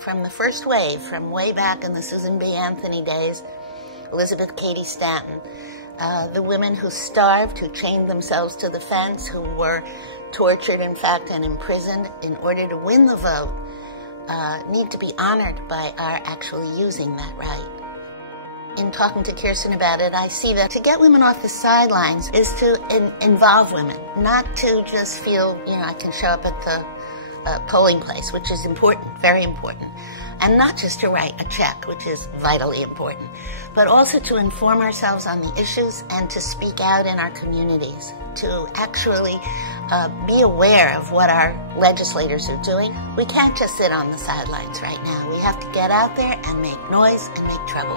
from the first wave, from way back in the Susan B. Anthony days, Elizabeth Cady Stanton, the women who starved, who chained themselves to the fence, who were tortured, in fact, and imprisoned in order to win the vote, need to be honored by our actually using that right. In talking to Kirsten about it, I see that to get women off the sidelines is to involve women, not to just feel, I can show up at the polling place, which is important, very important, and not just to write a check, which is vitally important, but also to inform ourselves on the issues and to speak out in our communities, to actually be aware of what our legislators are doing. We can't just sit on the sidelines right now. We have to get out there and make noise and make trouble.